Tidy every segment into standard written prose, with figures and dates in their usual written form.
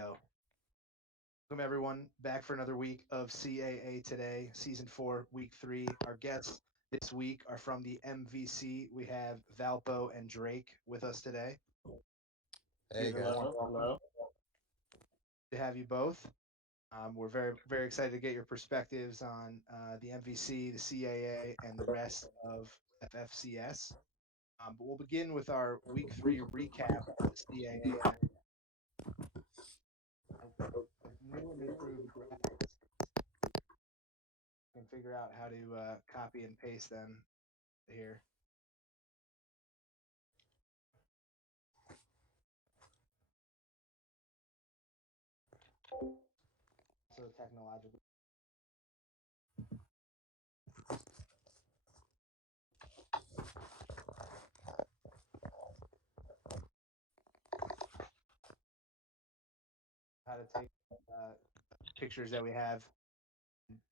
go. Welcome everyone back for another week of CAA Today, Season 4, Week 3. Our guests this week are from the MVC. We have Valpo and Drake with us today. Hey guys. Hello. To have you both. We're very excited to get your perspectives on the MVC, the CAA, and the rest of FFCS. But we'll begin with our Week 3 recap of the CAA. New and improved graphics. Can figure out how to copy and paste them here. So technological. How to take pictures that we have,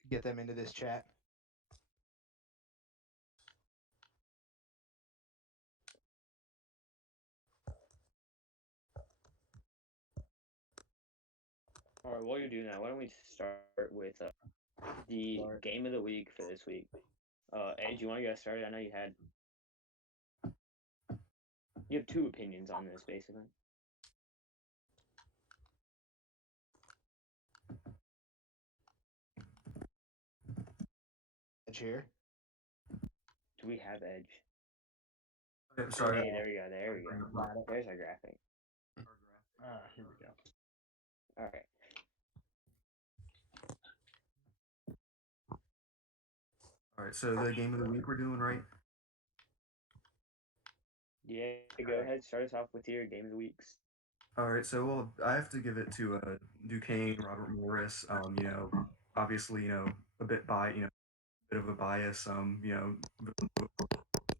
get them into this chat. All right, while you're doing that, why don't we start with the game of the week for this week? Ed, you want to get started? I know you have two opinions on this, basically. Edge here. Do we have Edge? I'm sorry. Hey, there we go. There's our graphic. Here we go. All right. All right, so the game of the week we're doing, right? Yeah, go ahead. Start us off with your game of the weeks. All right, so I have to give it to Duquesne, Robert Morris. Obviously, a bit bit of a bias.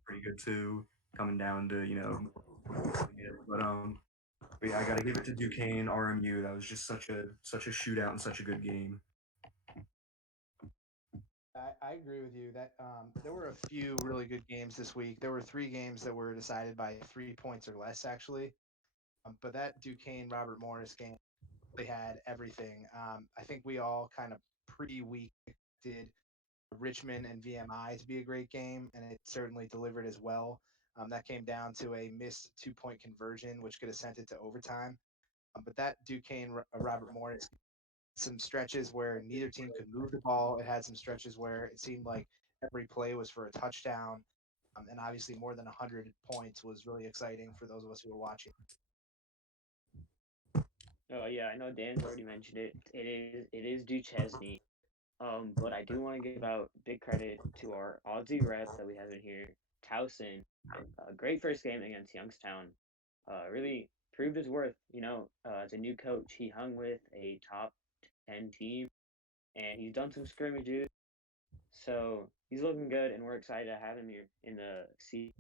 Pretty good too. Coming down to but yeah, I got to give it to Duquesne, RMU. That was just such a shootout and such a good game. I agree with you that there were a few really good games this week. There were 3 games that were decided by 3 points or less, actually. But that Duquesne Robert Morris game really had everything. I think we all kind of pre-week did Richmond and VMI to be a great game, and it certainly delivered as well. That came down to a missed 2-point conversion, which could have sent it to overtime. But that Duquesne Robert Morris, some stretches where neither team could move the ball. It had some stretches where it seemed like every play was for a touchdown. And obviously more than 100 points was really exciting for those of us who were watching. Oh yeah, I know Dan's already mentioned it. It is Duchesne. But I do want to give out big credit to our Aussie rep that we have in here, Towson. Great first game against Youngstown. Really proved his worth. As a new coach, he hung with a top 10 team, and he's done some scrimmages. So he's looking good, and we're excited to have him here in the C.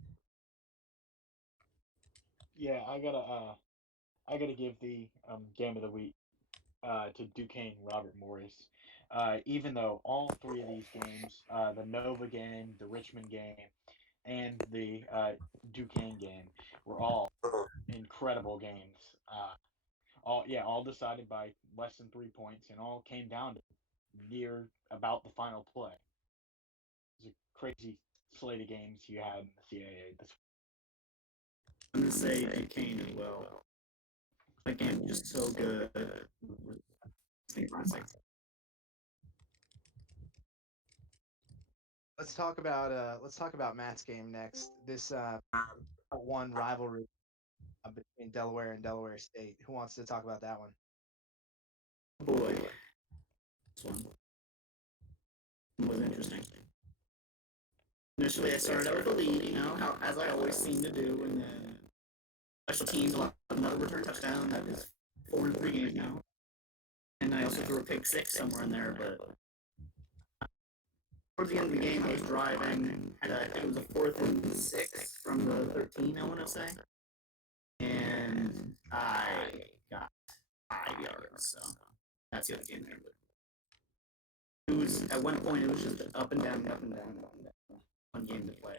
Yeah, I gotta give the game of the week to Duquesne Robert Morris. Even though all 3 of these games, the Nova game, the Richmond game, and the Duquesne game, were all incredible games. All decided by less than 3 points, and all came down to near about the final play. It was a crazy slate of games you had in the CAA this week. I'm gonna say Duquesne as well. That game was just so good. Let's talk about Matt's game next. This one rivalry between Delaware and Delaware State. Who wants to talk about that one? Boy, this one was interesting. Initially, I started out with a lead, as I always seem to do, and then special teams allowed another return touchdown. That is 4 in 3 games now. And I also threw a pick 6 somewhere in there, but towards the end of the game, I was driving, and I think it was a 4th and 6 from the 13, I want to say. And I got 5 yards, so that's the other game there. But it was, at one point, it was just up and down, up and down, up and down. One game to play.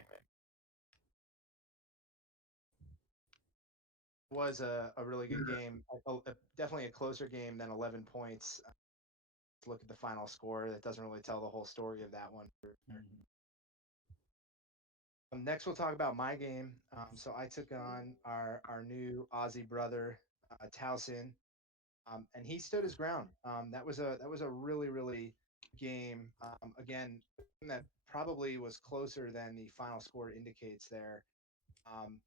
Was a really good game. Definitely a closer game than 11 points. Look at the final score. That doesn't really tell the whole story of that one. Mhm. Next, we'll talk about my game. So I took on our new Aussie brother, Towson, and he stood his ground. That was a really game. Again, that probably was closer than the final score indicates there. Um,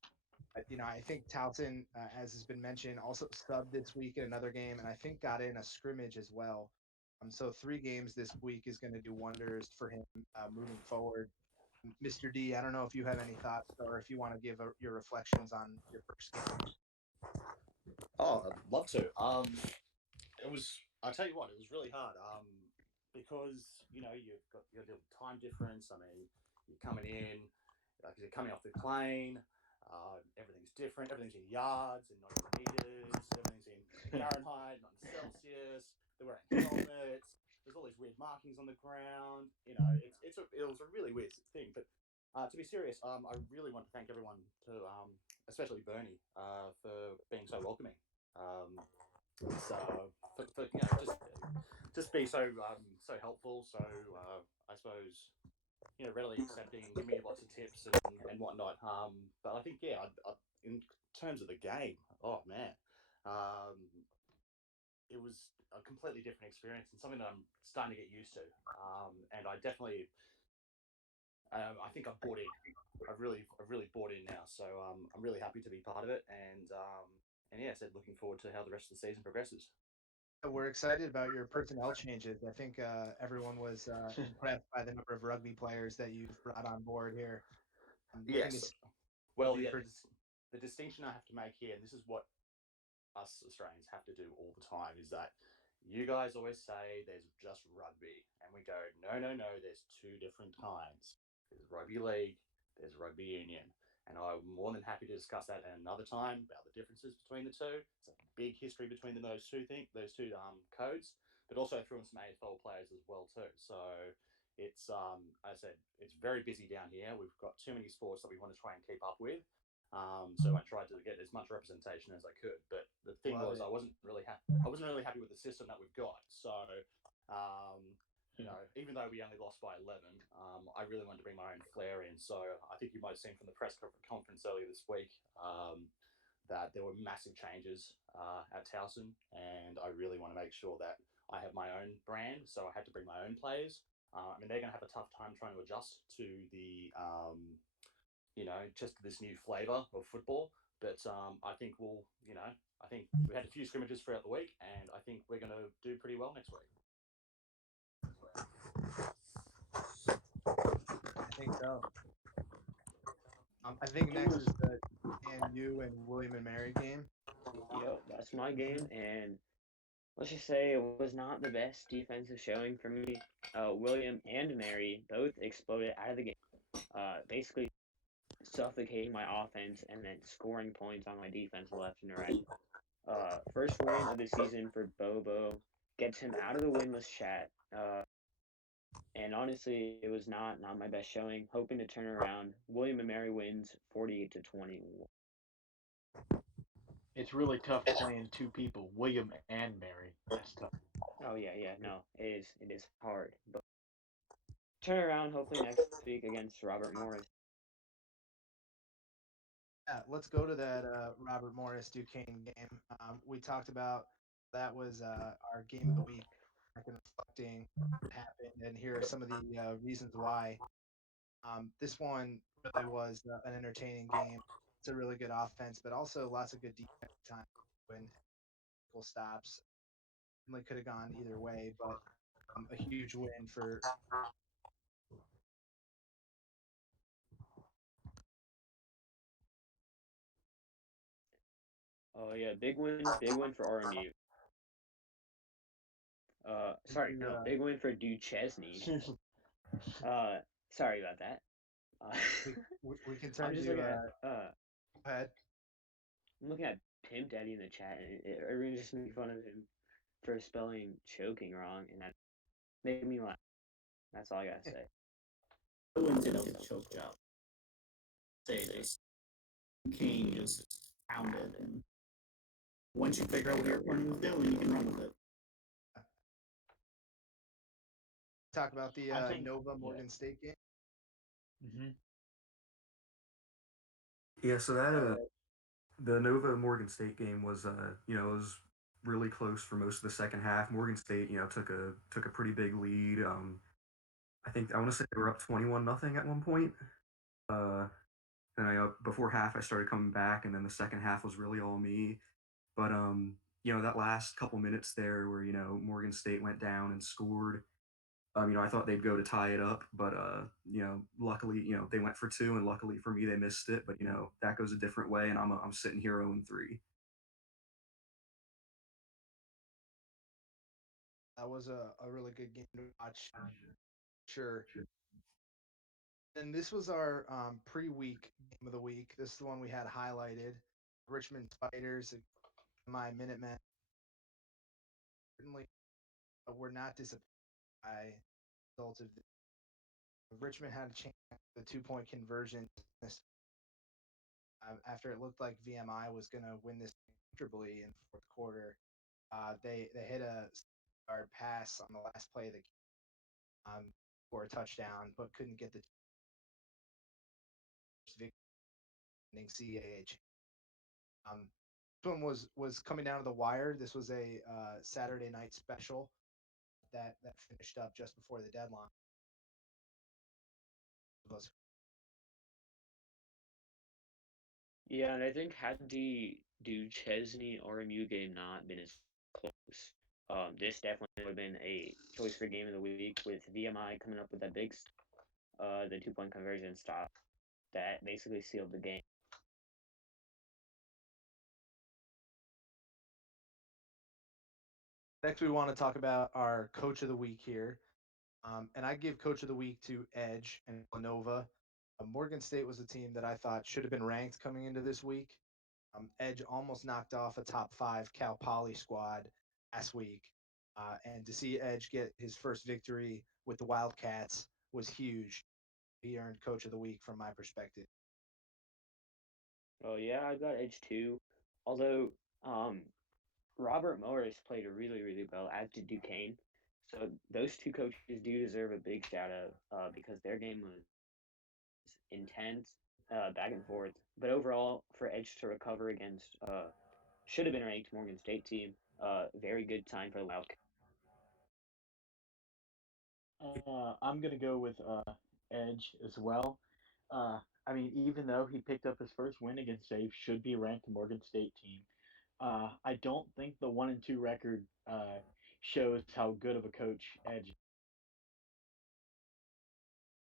I think Towson, as has been mentioned, also subbed this week in another game, and I think got in a scrimmage as well. So 3 games this week is going to do wonders for him moving forward. Mr. D, I don't know if you have any thoughts or if you want to give your reflections on your first game. Oh, I'd love to. It was. I tell you what, it was really hard. Because you've got your little time difference. I mean, you're coming in, like you're coming off the plane. Everything's different. Everything's in yards and not in meters. Everything's in Fahrenheit, not in Celsius. They're wearing helmets. There's all these weird markings on the ground. It was a really weird thing. But to be serious, I really want to thank everyone especially Bernie, for being so welcoming. So for just be so helpful. So I suppose readily accepting, give me lots of tips and whatnot. But I think in terms of the game, oh man, um, it was a completely different experience and something that I'm starting to get used to. And I definitely, I think I've bought in. I've really bought in now. So I'm really happy to be part of it. And yeah, I said looking forward to how the rest of the season progresses. We're excited about your personnel changes. I think everyone was impressed by the number of rugby players that you've brought on board here. I'm looking to Yes. see Well, the yeah. The distinction I have to make here, and this is what us Australians have to do all the time, is that you guys always say there's just rugby, and we go, no, no, no. There's two different kinds. There's rugby league. There's rugby union. And I'm more than happy to discuss that at another time about the differences between the two. It's a big history between those two codes, but also threw in some AFL players as well too. So it's as I said, it's very busy down here. We've got too many sports that we want to try and keep up with. So I tried to get as much representation as I could. But the thing Love was, it. I wasn't really happy. I wasn't really happy with the system that we've got. So even though we only lost by 11, I really wanted to bring my own flair in. So I think you might have seen from the press conference earlier this week that there were massive changes at Towson, and I really want to make sure that I have my own brand. So I had to bring my own players. I mean, they're going to have a tough time trying to adjust to the, just this new flavour of football. But I think I think we had a few scrimmages throughout the week, and I think we're going to do pretty well next week. I think so. I think next is the AMU and William and Mary game. Yep, that's my game, and let's just say it was not the best defensive showing for me. William and Mary both exploded out of the game, basically suffocating my offense and then scoring points on my defense left and right. First win of the season for Bobo gets him out of the winless chat. And honestly, it was not my best showing. Hoping to turn around. William and Mary wins 48-20. It's really tough playing two people, William and Mary. That's tough. Oh yeah, no, it is hard, but turn around hopefully next week against Robert Morris. Yeah, let's go to that Robert Morris Duquesne game. We talked about that was our game of the week. Back and reflecting what happened, and here are some of the reasons why. This one really was an entertaining game. It's a really good offense, but also lots of good defense time when goal stops. Really could have gone either way, but a huge win for. Oh yeah, big win for RMU. Sorry, no, big win for Duchesne. Sorry about that. Uh, we can I'm turn just to. looking at Go ahead. I'm looking at Pimp Daddy in the chat, and everyone's just making fun of him for spelling choking wrong, and that made me laugh. That's all I gotta say. I wouldn't say that was a choke job. Say this. Kane just pounded and Once you figure out what your opponent is doing, you can run with it. Talk about the I think, Nova yeah. Morgan State game. Mm-hmm. Yeah, so that Uh, the Nova Morgan State game was it was really close for most of the second half. Morgan State took a pretty big lead. I think I want to say they were up 21-0 at one point. Uh, and before half I started coming back, and then the second half was really all me. But that last couple minutes there where Morgan State went down and scored. I thought they'd go to tie it up, but luckily, they went for two, and luckily for me, they missed it. But that goes a different way, and I'm sitting here 0-3. That was a really good game to watch. Sure. And this was our pre-week game of the week. This is the one we had highlighted. Richmond Spiders, my Minutemen. Certainly, were not disappointed by the result of this. Richmond had a chance the 2-point conversion after it looked like VMI was going to win this comfortably in the fourth quarter. They hit a yard pass on the last play of the for a touchdown, but couldn't get the victory CAA. This one was coming down to the wire. This was a Saturday night special that finished up just before the deadline. yeah, and I think had the Duchesne RMU game not been as close, this definitely would have been a choice for game of the week with VMI coming up with that the 2-point conversion stop that basically sealed the game. Next, we want to talk about our coach of the week here. And I give coach of the week to Edge and Villanova. Morgan State was a team that I thought should have been ranked coming into this week. Edge almost knocked off a top 5 Cal Poly squad last week. And to see Edge get his first victory with the Wildcats was huge. He earned coach of the week from my perspective. Oh yeah, I got Edge too. Although um, Robert Morris played really really well, as did Duquesne. So those two coaches do deserve a big shout out because their game was intense, back and forth. But overall, for Edge to recover against should have been ranked Morgan State team, very good time for the Wildcats. I'm gonna go with Edge as well. Uh, I mean, even though he picked up his first win against Save, should be ranked Morgan State team. I don't think the 1-2 record shows how good of a coach Edge.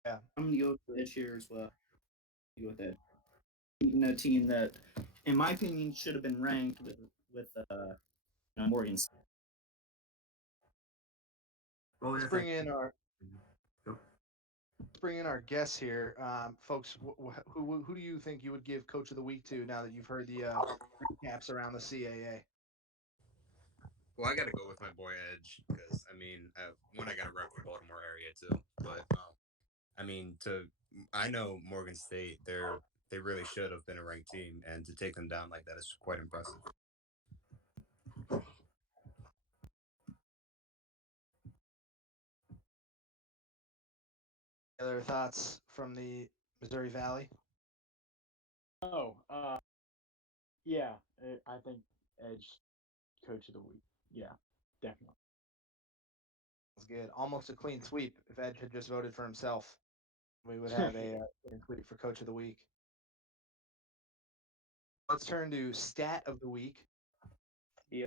Yeah, I'm gonna go with Edge here as well. Go with that. Beating a team that, in my opinion, should have been ranked with Morgan State. Well, let's yeah, bring thank in our you. let's bring in our guests here, folks. Who do you think you would give coach of the week to now that you've heard the recaps around the CAA? Well, I got to go with my boy Edge because I mean, one, I got to rep the Baltimore area too, but I mean, I know Morgan State, they really should have been a ranked team, and to take them down like that is quite impressive. Other thoughts from the Missouri Valley? Oh, yeah, I think Edge coach of the week. Yeah, definitely. That's good. Almost a clean sweep. If Edge had just voted for himself, we would have a clean sweep for coach of the week. Let's turn to stat of the week. Yeah,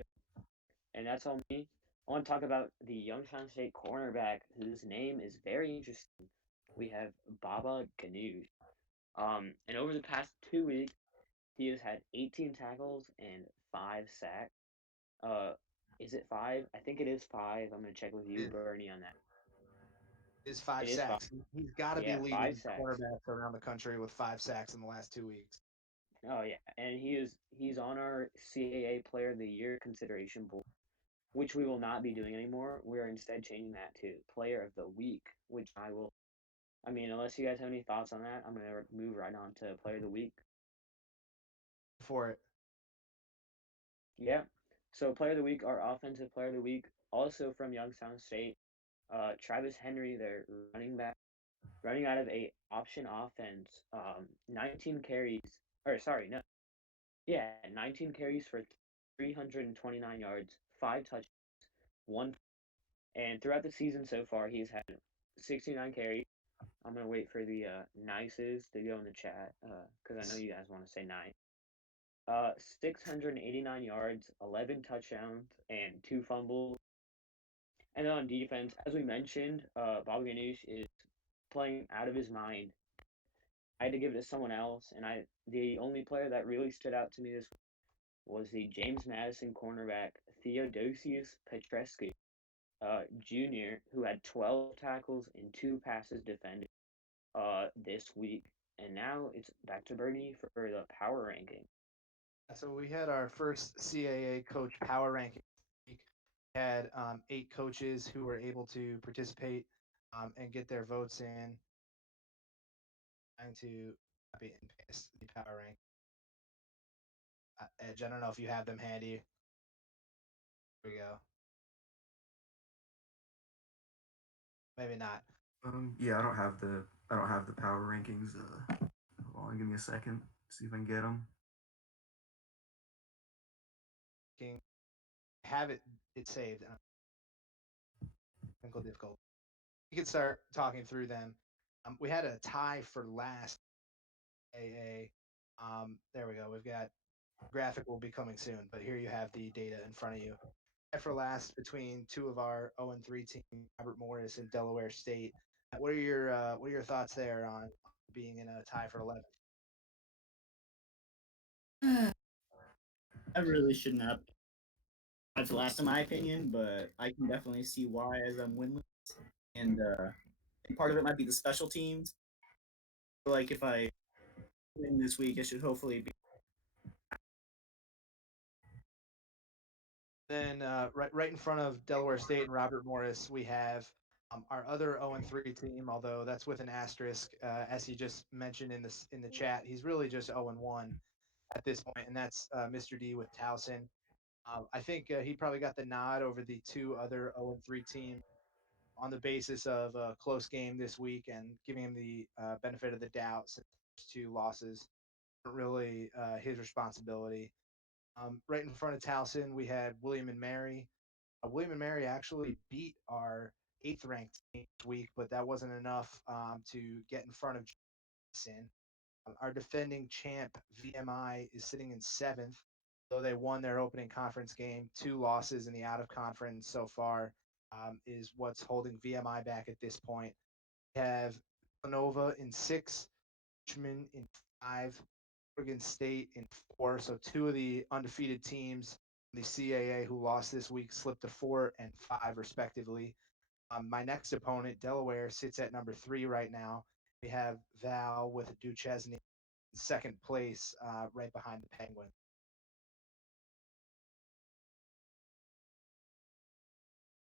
and that's all me. I want to talk about the Youngstown State cornerback, whose name is very interesting. We have Baba Ganoush. And over the past 2 weeks, he has had 18 tackles and 5 sacks. Uh, is it five? I think it is five. I'm gonna check with you, It Bernie, on that. is It five is five. sacks. He's got to be Yeah, five leading sacks. cornerbacks around the country with 5 sacks in the last 2 weeks. Oh yeah, and he's on our CAA Player of the Year consideration board, which we will not be doing anymore. We are instead changing that to Player of the Week, which I will. I mean, unless you guys have any thoughts on that, I'm gonna move right on to Player of the Week. For it. Yeah. So player of the week, our offensive player of the week, also from Youngstown State, Travis Henry, their running back, running out of a option offense, 19 carries, or sorry, no, yeah, 19 carries for 329 yards, five touchdowns, one, and throughout the season so far, he's had 69 carries. I'm gonna wait for the nices to go in the chat, because I know you guys want to say nice. 689 yards, 11 touchdowns, and two fumbles. And then on defense, as we mentioned, Bobby Ganoush is playing out of his mind. I had to give it to someone else, and the only player that really stood out to me this was the James Madison cornerback Theodosius Petrescu, Jr., who had 12 tackles and two passes defended this week. And now it's back to Bernie for the power ranking. So we had our first CAA coach power ranking week. We had 8 coaches who were able to participate and get their votes in. Trying to copy and paste the power rank. Edge, I don't know if you have them handy. Here we go. Maybe not. Yeah, I don't have the power rankings. Hold on, give me a second. See if I can get them. Have it saved. Technical difficult. We can start talking through them. We had a tie for last AA. There we go. We've got graphic will be coming soon, but here you have the data in front of you. Tie for last between two of our 0-3 team, Robert Morris and Delaware State. What are your thoughts there on being in a tie for 11th? I really should not have to last, in my opinion, but I can definitely see why as I'm winless. And part of it might be the special teams. Like if I win this week, it should hopefully be. Then right in front of Delaware State and Robert Morris, we have our other 0-3 team, although that's with an asterisk, as he just mentioned in the chat. He's really just 0-1 at this point, and that's Mr. D with Towson. I think he probably got the nod over the two other 0-3 teams on the basis of a close game this week and giving him the benefit of the doubt since the first two losses weren't really his responsibility. Right in front of Towson, we had William and Mary. William and Mary actually beat our 8th ranked team this week, but that wasn't enough to get in front of Jason. Our defending champ VMI is sitting in 7th, though they won their opening conference game. 2 losses in the out of conference so far is what's holding VMI back at this point. We have Villanova in 6, Richmond in 5, Oregon State in 4. So two of the undefeated teams, the CAA, who lost this week, slipped to 4 and 5 respectively. My next opponent, Delaware, sits at number 3 right now. We have Val with Duchesne in second place, right behind the Penguins.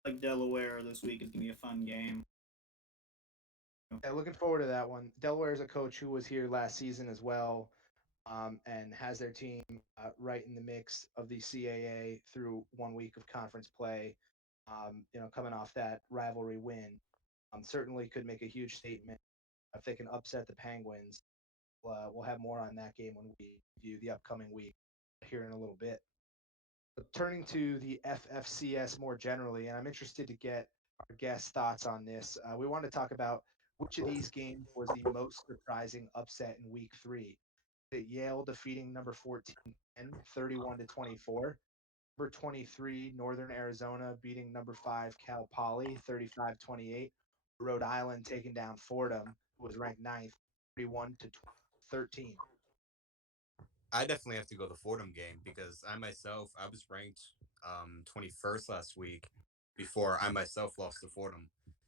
Like Delaware this week is gonna be a fun game. Yeah, looking forward to that one. Delaware is a coach who was here last season as well, and has their team right in the mix of the CAA through 1 week of conference play. Coming off that rivalry win, certainly could make a huge statement if they can upset the Penguins. We'll have more on that game when we view the upcoming week here in a little bit. But turning to the FFCS more generally, and I'm interested to get our guest thoughts on this. We want to talk about which of these games was the most surprising upset in week 3. Yale defeating number 14 Penn 31-24. Number 23 Northern Arizona beating number 5 Cal Poly 35-28. Rhode Island taking down Fordham, who was ranked 9th 31-13. I definitely have to go the Fordham game because I was ranked 21st last week before I myself lost to Fordham.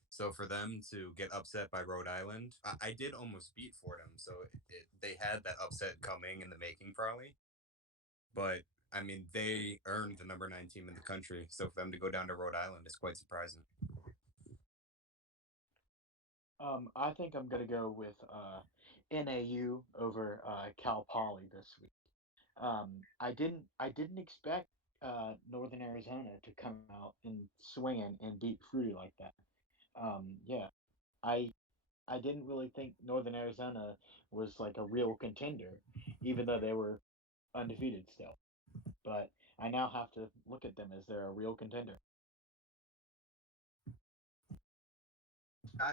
So for them to get upset by Rhode Island, I did almost beat Fordham. So they had that upset coming in the making probably. But I mean, they earned the number 9 team in the country. So for them to go down to Rhode Island is quite surprising. I think I'm gonna go with NAU over Cal Poly this week. I didn't expect Northern Arizona to come out and swinging and beat Fruity like that. Yeah, I I didn't really think Northern Arizona was like a real contender, even though they were undefeated still. But I now have to look at them as they're a real contender.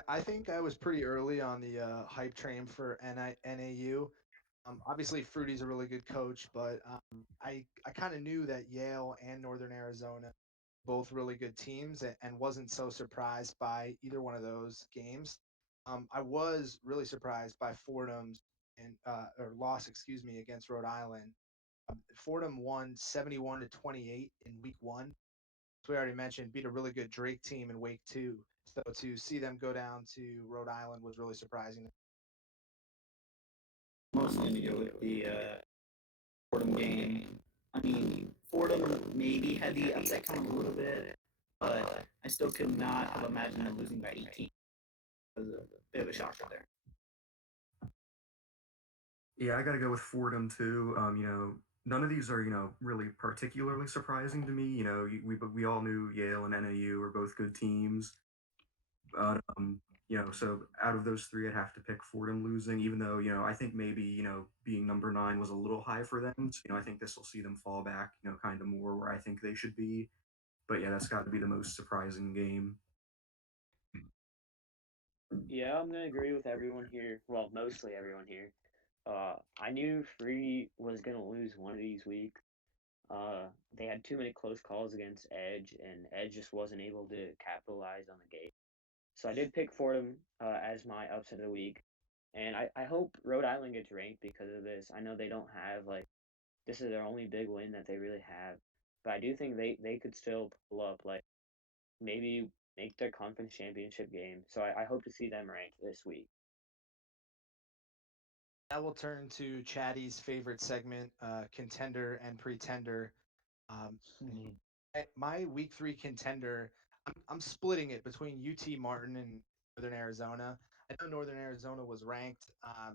I think I was pretty early on the hype train for NAU. Obviously, Fruity's a really good coach, but I kind of knew that Yale and Northern Arizona both really good teams, and wasn't so surprised by either one of those games. I was really surprised by Fordham's and or loss, excuse me, against Rhode Island. Fordham won 71-28 in week one. As we already mentioned, beat a really good Drake team in week two. So to see them go down to Rhode Island was really surprising. Mostly to do with the Fordham game. I mean, Fordham maybe had the upset coming a little bit, but I still could not have imagined them losing by 18. It was a bit of a shocker there. Yeah, I got to go with Fordham too. None of these are really particularly surprising to me. We all knew Yale and NAU were both good teams, but so out of those three, I'd have to pick Fordham losing. Even though I think maybe being number 9 was a little high for them. So, I think this will see them fall back, kind of more where I think they should be. But yeah, that's got to be the most surprising game. Yeah, I'm gonna agree with everyone here. Well, mostly everyone here. I knew Free was gonna lose one of these weeks. They had too many close calls against Edge, and Edge just wasn't able to capitalize on the game. So I did pick Fordham as my upset of the week, and I hope Rhode Island gets ranked because of this. I know they don't have like this is their only big win that they really have, but I do think they could still pull up like maybe make their conference championship game. So I hope to see them ranked this week. I will turn to Chatty's favorite segment, contender and pretender. Um, my week 3 contender, I'm splitting it between UT Martin and Northern Arizona. I know Northern Arizona was ranked,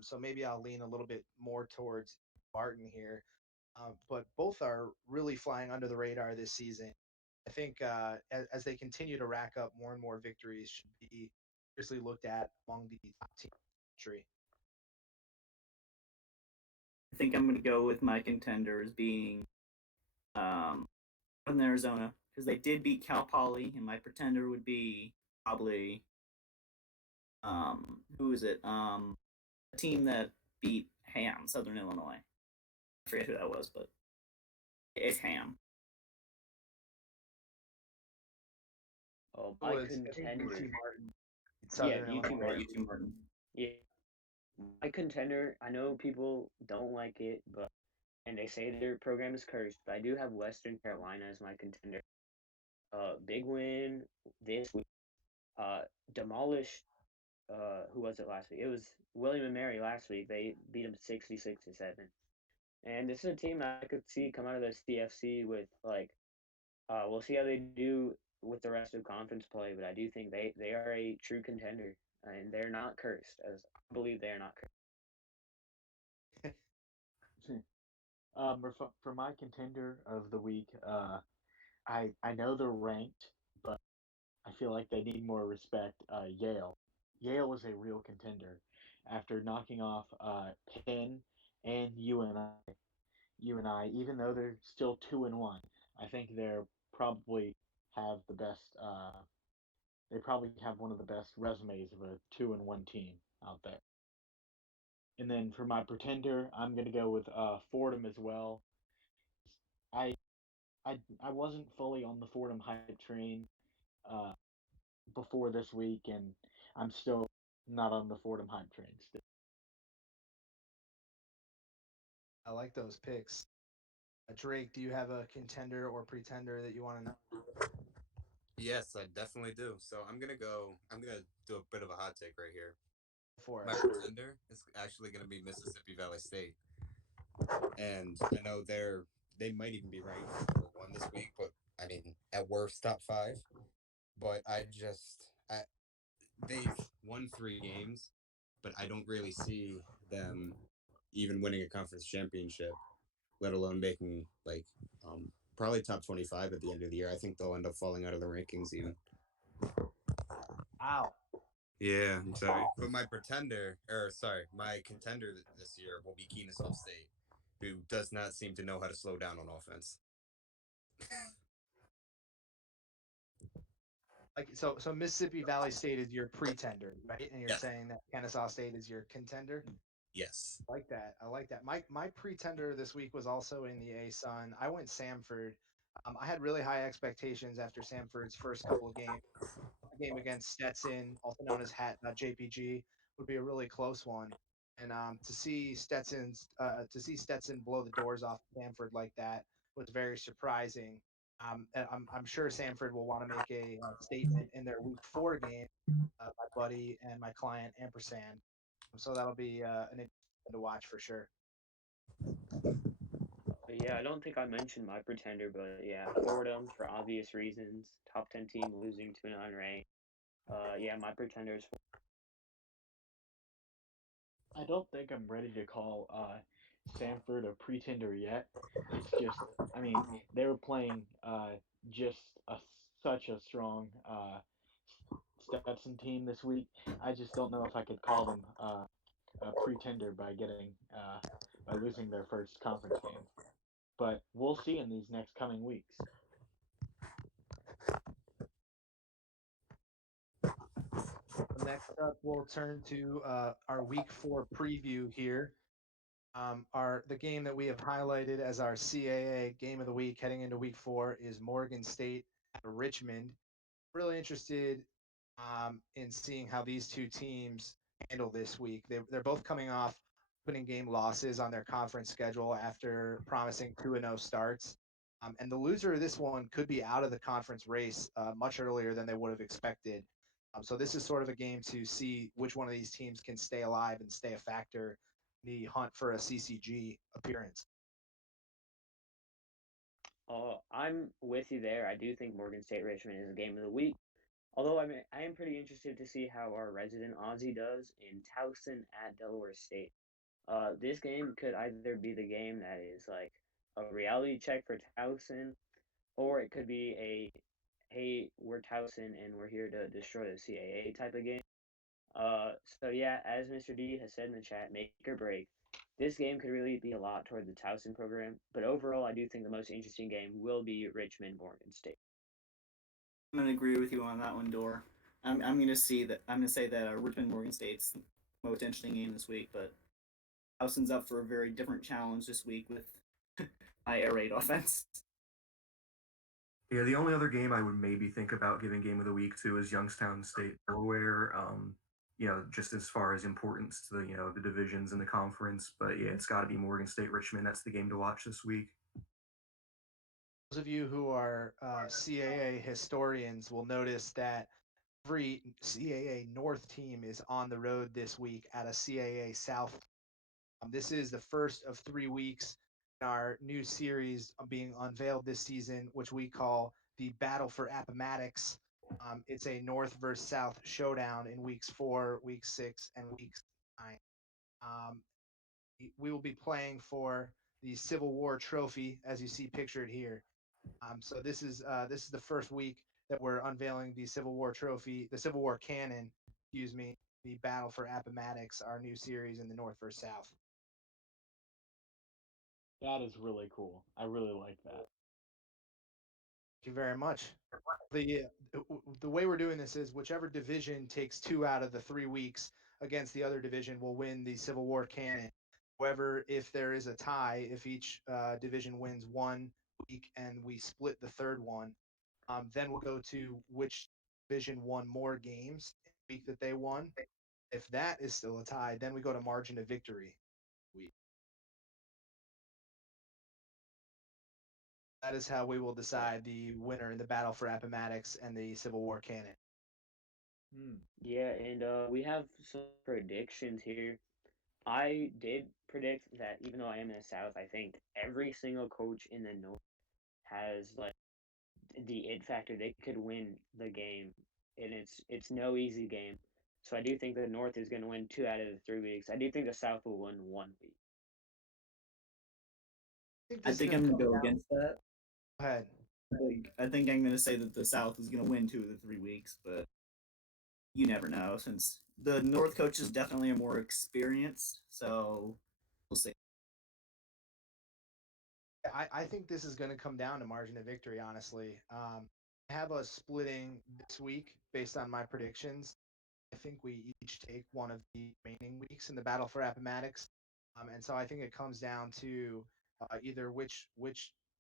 so maybe I'll lean a little bit more towards Martin here. But both are really flying under the radar this season. I think as they continue to rack up more and more victories, should be seriously looked at among the top teams in the country. I think I'm going to go with my contenders being um, Northern Arizona because they did beat Cal Poly, and my pretender would be probably who is it? A team that beat Ham, Southern Illinois. I forget who that was, but it's Ham. Oh, It my was I think contender. UT Martin, Yeah, Southern UT Illinois. Right, Martin. UT Martin. Yeah, my contender. I know people don't like it, but and they say their program is cursed, but I do have Western Carolina as my contender. Big win this week. Uh, demolished. Who was it last week? It was William and Mary last week. They beat them 66-7. And this is a team I could see come out of the CFC with like. We'll see how they do with the rest of conference play, but I do think they are a true contender, and they're not cursed. As I believe they are not cursed. For my contender of the week, I know they're ranked, but I feel like they need more respect. Yale. Yale is a real contender after knocking off Penn and UNI. Even though they're still 2-1, I think they're probably have the best. They probably have one of the best resumes of a 2-1 team out there. And then for my pretender, I'm gonna go with Fordham as well. I I wasn't fully on the Fordham hype train uh, before this week, and I'm still not on the Fordham hype train. Still, I like those picks. Drake, do you have a contender or pretender that you want to know Yes, I definitely do. So I'm gonna do a bit of a hot take right here. for My us? pretender is actually gonna be Mississippi Valley State, and I know they might even be ranked number 1 this week, but I mean at worst top 5. But they've won 3 games, but I don't really see them even winning a conference championship, let alone making like probably top 25 at the end of the year. I think they'll end up falling out of the rankings even. Wow. Yeah, I'm sorry. But my pretender, or sorry, my contender this year will be Kennesaw State, who does not seem to know how to slow down on offense. Like so Mississippi Valley State is your pretender, right? And you're Yeah. saying that Kennesaw State is your contender? Yes. I like that. I like that. My pretender this week was also in the A Sun. I went Samford. I had really high expectations after Samford's first couple of games. The game against Stetson, also known as JPG, would be a really close one. And to see Stetson blow the doors off Samford like that was very surprising. And I'm sure Samford will want to make a statement in their Week 4 game. My buddy and my client Ampersand. So that'll be an interesting to watch for sure. Yeah, I don't think I mentioned my pretender, but yeah, Fordham for obvious reasons. Top 10 team losing to an unranked. Yeah, my pretender is. I don't think I'm ready to call Sanford a pretender yet. It's just, I mean, they were playing just such a strong Stetson team this week. I just don't know if I could call them a pretender by losing their first conference game. But we'll see in these next coming weeks. Next up, we'll turn to our Week 4 preview here. The game that we have highlighted as our CAA game of the week heading into Week 4 is Morgan State at Richmond. Really interested in seeing how these two teams handle this week. They're both coming off opening game losses on their conference schedule after promising 2-0 starts. And the loser of this one could be out of the conference race much earlier than they would have expected. So this is sort of a game to see which one of these teams can stay alive and stay a factor in the hunt for a CCG appearance. I'm with you there. I do think Morgan State Richmond is a game of the week. Although I am pretty interested to see how our resident Aussie does in Towson at Delaware State. This game could either be the game that is like a reality check for Towson, or it could be a hey, we're Towson and we're here to destroy the CAA type of game. So yeah, as Mr. D has said in the chat, make or break. This game could really be a lot toward the Towson program, but overall, I do think the most interesting game will be Richmond Morgan State. I'm gonna agree with you on that one, Dor. I'm gonna see that. I'm gonna say that Richmond Morgan State's the most interesting game this week, but Towson's up for a very different challenge this week with high air raid offense. Yeah, the only other game I would maybe think about giving game of the week to is Youngstown State Delaware. Just as far as importance to the divisions in the conference. But yeah, it's got to be Morgan State Richmond. That's the game to watch this week. Those of you who are CAA historians will notice that every CAA North team is on the road this week at a CAA South. This is the first of 3 weeks in our new series being unveiled this season, which we call the Battle for Appomattox. It's a North versus South showdown in weeks 4, week 6, and week 9. We will be playing for the Civil War trophy, as you see pictured here. So this is the first week that we're unveiling the Civil War trophy, the Civil War cannon, excuse me, the Battle for Appomattox, our new series in the North versus South. That is really cool. I really like that. Thank you very much. The way we're doing this is whichever division takes 2 out of the 3 weeks against the other division will win the Civil War cannon. However, if there is a tie, if each division wins 1 week and we split the third one, then we'll go to which division won more games in the week that they won. If that is still a tie, then we go to margin of victory. That is how we will decide the winner in the Battle for Appomattox and the Civil War cannon. Yeah, and we have some predictions here. I did predict that even though I am in the South, I think every single coach in the North has like the it factor. They could win the game, and it's no easy game. So I do think the North is going to win 2 out of the 3 weeks. I do think the South will win 1 week. I think I'm gonna go against that. Go ahead. I think I'm going to say that the South is going to win 2 of the 3 weeks, but you never know since the North coaches definitely are more experienced. So we'll see. I think this is going to come down to margin of victory, honestly. I have us splitting this week based on my predictions. I think we each take one of the remaining weeks in the battle for Appomattox. And so I think it comes down to either which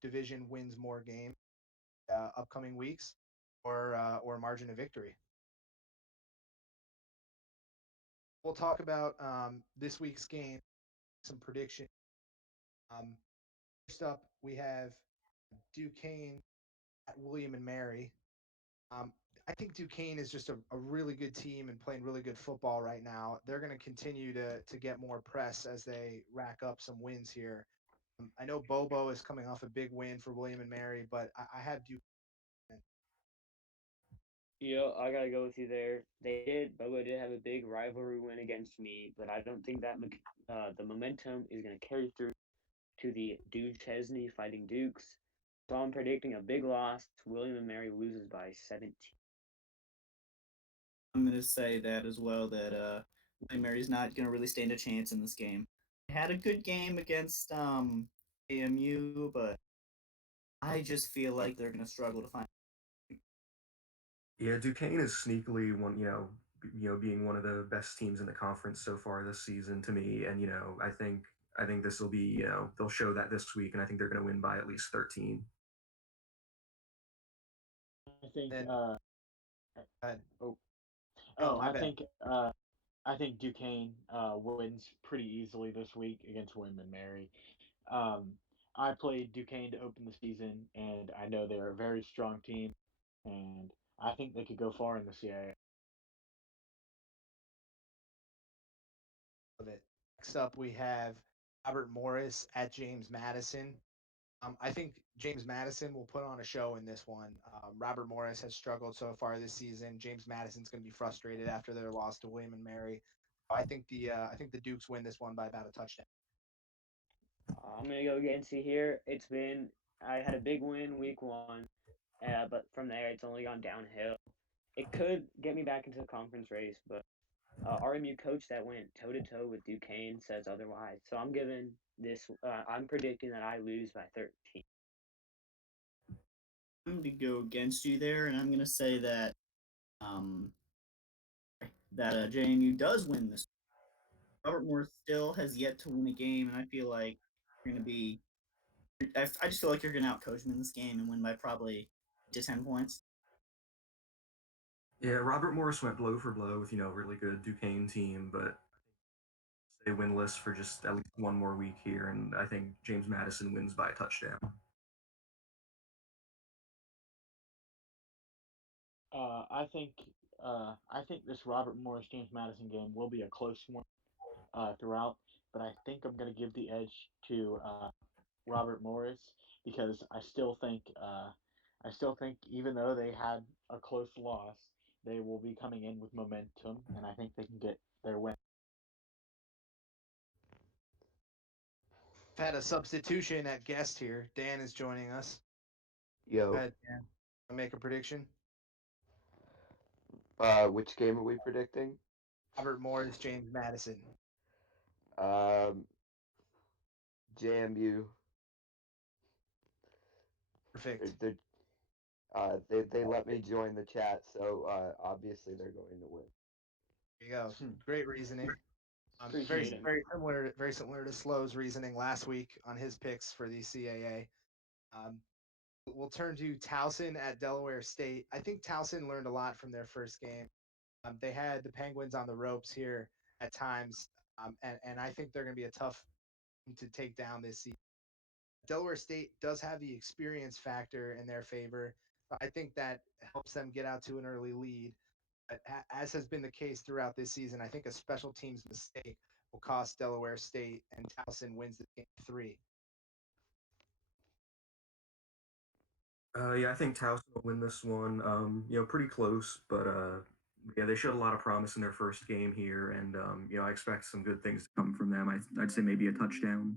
division wins more games upcoming weeks or margin of victory. We'll talk about this week's game, some prediction. Um, First up, we have Duquesne at William and Mary. Um, I think Duquesne is just a really good team and playing really good football right now. They're going to continue to get more press as they rack up some wins here. I know Bobo is coming off a big win for William and Mary, but I have Duquesne. Yeah, I gotta go with you there. They did. Bobo did have a big rivalry win against me, but I don't think that the momentum is gonna carry through to the Duchesne Fighting Dukes. So I'm predicting a big loss. William and Mary loses by 17. I'm going to say that as well that William Mary's not going to really stand a chance in this game. They had a good game against AMU, but I just feel like they're going to struggle to find. Yeah, Duquesne is sneakily being one of the best teams in the conference so far this season to me, and I think this will be they'll show that this week, and I think they're going to win by at least 13. I think. Then uh, Oh, oh, oh, my bad. I think Duquesne wins pretty easily this week against William and Mary. Um, I played Duquesne to open the season, and I know they're a very strong team, and I think they could go far in the CAA. Of it. Next up, we have Robert Morris at James Madison. I think James Madison will put on a show in this one. Robert Morris has struggled so far this season. James Madison's going to be frustrated after their loss to William and Mary. I think the Dukes win this one by about a touchdown. I'm gonna go against you here. I had a big win week one, but from there it's only gone downhill. It could get me back into the conference race, but RMU coach that went toe to toe with Duquesne says otherwise. So I'm giving this. I'm predicting that I lose by 13. I'm going to go against you there, and I'm going to say that um, JMU does win this. Robert Morris still has yet to win a game, and I feel like you're going to be. I just feel like you're going to outcoach him in this game and win by probably 8 to 10 points. Yeah, Robert Morris went blow for blow with a really good Duquesne team, but stay winless for just at least one more week here, and I think James Madison wins by a touchdown. Uh, I think I think this Robert Morris James Madison game will be a close one throughout, but I think I'm going to give the edge to Robert Morris because I still think even though they had a close loss, they will be coming in with momentum, and I think they can get their win. We've had a substitution at guest here. Dan is joining us. Go Yo, ahead, Dan. Make a prediction. which game are we predicting? Robert Morris, James Madison. Um, JMU. Perfect. They let me join the chat, so obviously they're going to win. There you go. Great reasoning. Appreciate it. Very similar to Slow's reasoning last week on his picks for the CAA. Um, we'll turn to Towson at Delaware State. I think Towson learned a lot from their first game. They had the Penguins on the ropes here at times, and I think they're going to be a tough team to take down this season. Delaware State does have the experience factor in their favor. I think that helps them get out to an early lead. But as has been the case throughout this season, I think a special teams mistake will cost Delaware State, and Towson wins the game 3. Yeah, I think Towson will win this one. Pretty close, but yeah, they showed a lot of promise in their first game here, and I expect some good things to come from them. I'd say maybe a touchdown.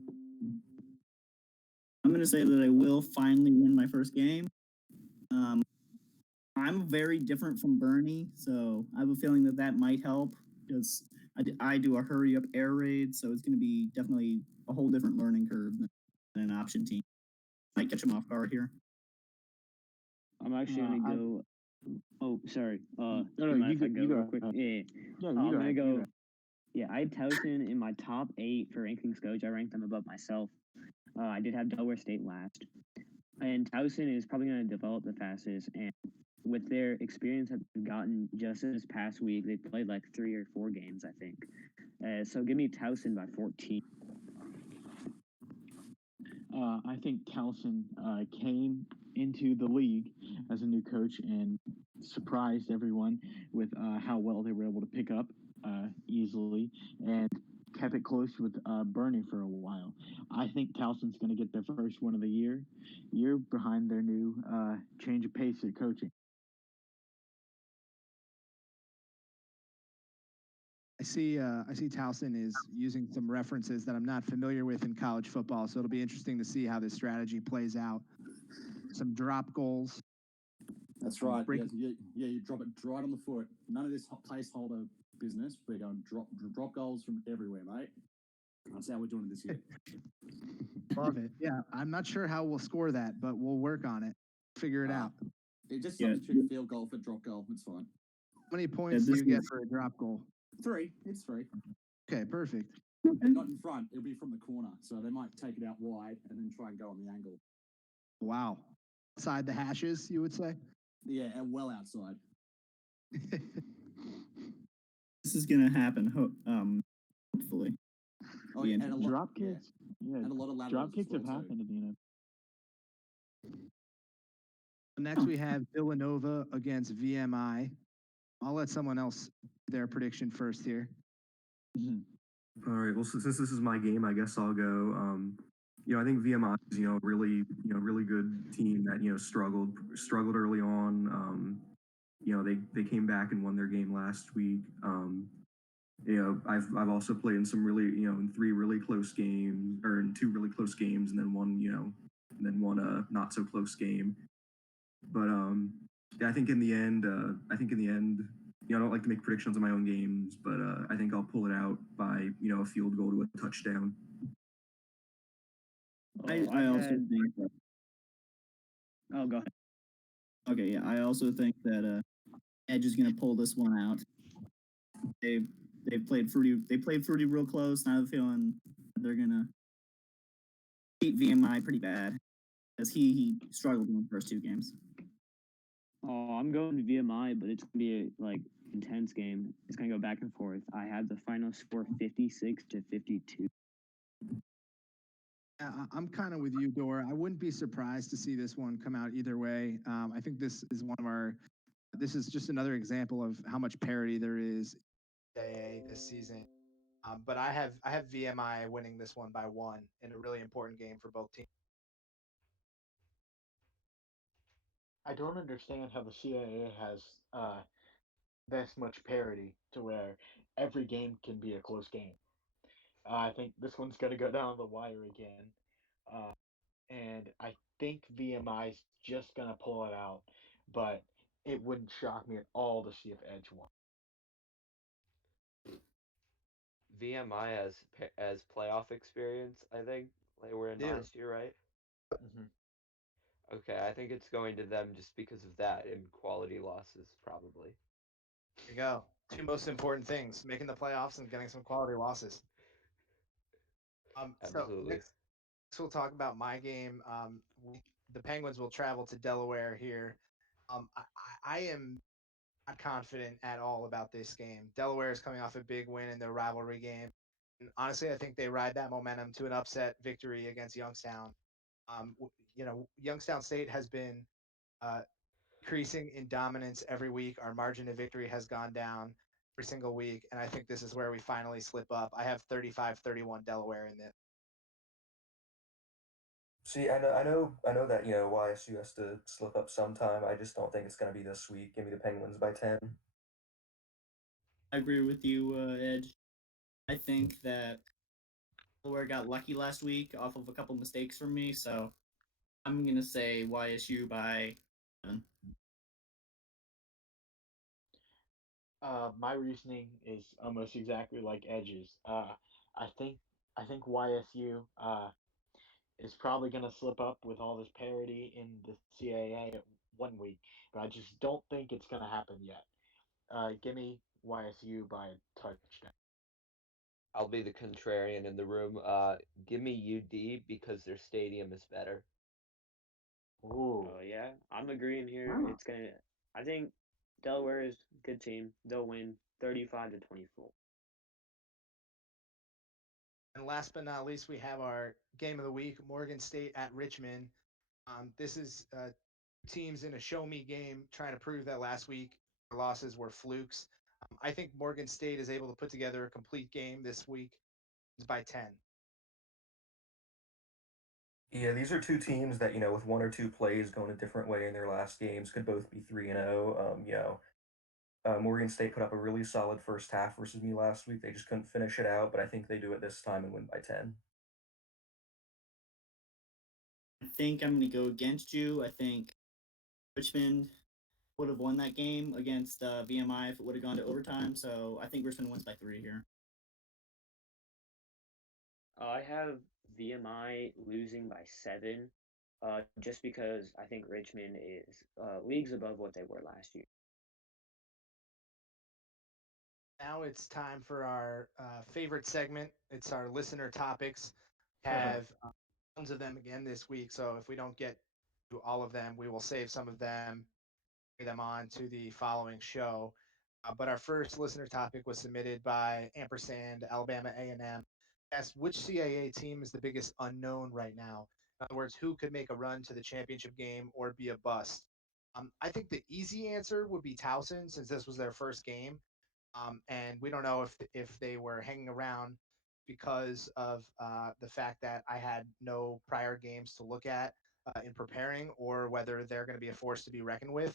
I'm going to say that I will finally win my first game. I'm very different from Bernie, so I have a feeling that that might help because I do a hurry up air raid, so it's going to be definitely a whole different learning curve than an option team. Might catch them off guard here. I'm actually gonna go. Oh, sorry. no, do you mind if I go real go quick? ahead. Yeah. Yeah, I'm gonna go. Yeah, I had Towson in my top 8 for rankings coach. I ranked them above myself. I did have Delaware State last, and Towson is probably going to develop the fastest. And with their experience that they've gotten just this past week, they played like 3 or 4 games, I think. So give me Towson by 14. I think Towson came into the league as a new coach and surprised everyone with how well they were able to pick up easily and kept it close with Bernie for a while. I think Towson's going to get their first one of the year behind their new change of pace at coaching. I see Towson is using some references that I'm not familiar with in college football, so it'll be interesting to see how this strategy plays out. Some drop goals. That's right. You drop it right on the foot. None of this placeholder business. We're going drop goals from everywhere, mate. That's how we're doing it this year. Love it. Yeah, I'm not sure how we'll score that, but we'll work on it. Figure it out. It just substitute field goal for drop goal. It's fine. How many points do you get for a drop goal? 3. It's 3. Okay, perfect. Not in front. It'll be from the corner. So they might take it out wide and then try and go on the angle. Wow. Outside the hashes, you would say? Yeah, and well outside. This is going to happen, hopefully. Oh, yeah, and drop kicks. Yeah, and a lot of drop kicks have happened at the end. Next, we have Villanova against VMI. I'll let someone else their prediction first here. All right. Well, since this is my game, I guess I'll go. I think VMI is really good team that struggled early on. They came back and won their game last week. I've also played in some really in 3 really close games or in 2 really close games and then one not so close game. But yeah, I think in the end, I don't like to make predictions on my own games, but I think I'll pull it out by a field goal to a touchdown. I also think that. Oh, go ahead. Okay, yeah, I also think that Edge is going to pull this one out. They played Fruity real close. And I have a feeling they're going to beat VMI pretty bad because he struggled in the first 2 games. Oh, I'm going to VMI, but it's gonna be a intense game. It's gonna go back and forth. I have the final score 56-52. Yeah, I'm kind of with you, Dora. I wouldn't be surprised to see this one come out either way. I think this is this is just another example of how much parity there is in CAA this season. But I have VMI winning this one by 1 in a really important game for both teams. I don't understand how the CAA has this much parity to where every game can be a close game. I think this one's going to go down the wire again. And I think VMI's just going to pull it out, but it wouldn't shock me at all to see if Edge won. VMI as playoff experience, I think. They were in last year, right? Mm-hmm. Okay, I think it's going to them just because of that and quality losses, probably. There you go. 2 most important things: making the playoffs and getting some quality losses. Absolutely. So next we'll talk about my game. The Penguins will travel to Delaware here. I am not confident at all about this game. Delaware is coming off a big win in their rivalry game. And honestly, I think they ride that momentum to an upset victory against Youngstown. Youngstown State has been increasing in dominance every week. Our margin of victory has gone down every single week, and I think this is where we finally slip up. I have 35-31 Delaware in this. See, I know that YSU has to slip up sometime. I just don't think it's going to be this week. Give me the Penguins by 10. I agree with you, Edge. I think that Delaware got lucky last week off of a couple mistakes from me, so I'm gonna say YSU by 7. My reasoning is almost exactly like Edge's. I think I think YSU is probably going to slip up with all this parity in the CAA 1 week, but I just don't think it's going to happen yet. Give me YSU by a touchdown. I'll be the contrarian in the room. Give me UD because their stadium is better. Ooh. Yeah, I'm agreeing here. It's gonna. I think Delaware is a good team. They'll win 35-24. And last but not least, we have our game of the week: Morgan State at Richmond. This is teams in a show me game trying to prove that last week our losses were flukes. I think Morgan State is able to put together a complete game this week. It's by 10. Yeah, these are two teams that, with one or two plays going a different way in their last games, could both be 3-0. Morgan State put up a really solid first half versus me last week. They just couldn't finish it out, but I think they do it this time and win by 10. I think I'm gonna go against you. I think Richmond would have won that game against VMI if it would have gone to overtime. So I think Richmond wins by 3 here. I have VMI losing by 7, just because I think Richmond is leagues above what they were last year. Now it's time for our favorite segment. It's our listener topics. We have tons of them again this week, so if we don't get to all of them, we will save some of them, bring them on to the following show. But our first listener topic was submitted by Ampersand Alabama A&M. Asked which CAA team is the biggest unknown right now. In other words, who could make a run to the championship game or be a bust? I think the easy answer would be Towson, since this was their first game. And we don't know if they were hanging around because of the fact that I had no prior games to look at in preparing, or whether they're going to be a force to be reckoned with.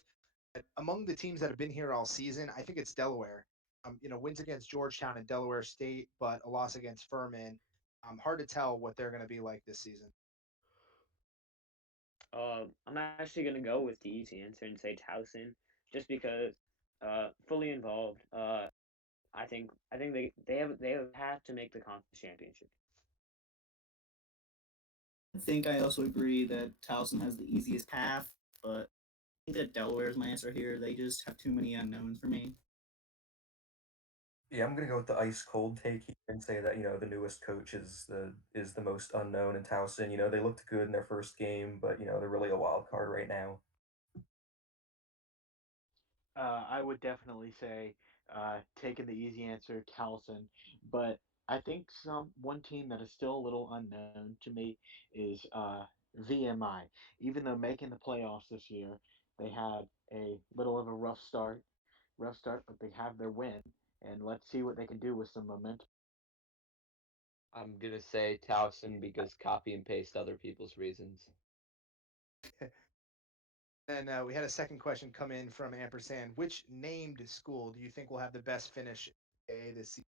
But among the teams that have been here all season, I think it's Delaware. Wins against Georgetown and Delaware State, but a loss against Furman. Hard to tell what they're going to be like this season. I'm actually gonna go with the easy answer and say Towson, just because fully involved. I think they have had to make the conference championship. I think I also agree that Towson has the easiest path, but I think that Delaware is my answer here. They just have too many unknowns for me. Yeah, I'm gonna go with the ice cold take here and say that the newest coach is the most unknown in Towson. They looked good in their first game, but they're really a wild card right now. I would definitely say taking the easy answer, Towson. But I think one team that is still a little unknown to me is VMI. Even though making the playoffs this year, they had a little of a rough start, but they have their win, and let's see what they can do with some momentum. I'm gonna say Towson because copy and paste other people's reasons. And we had a second question come in from Ampersand. Which named school do you think will have the best finish this season?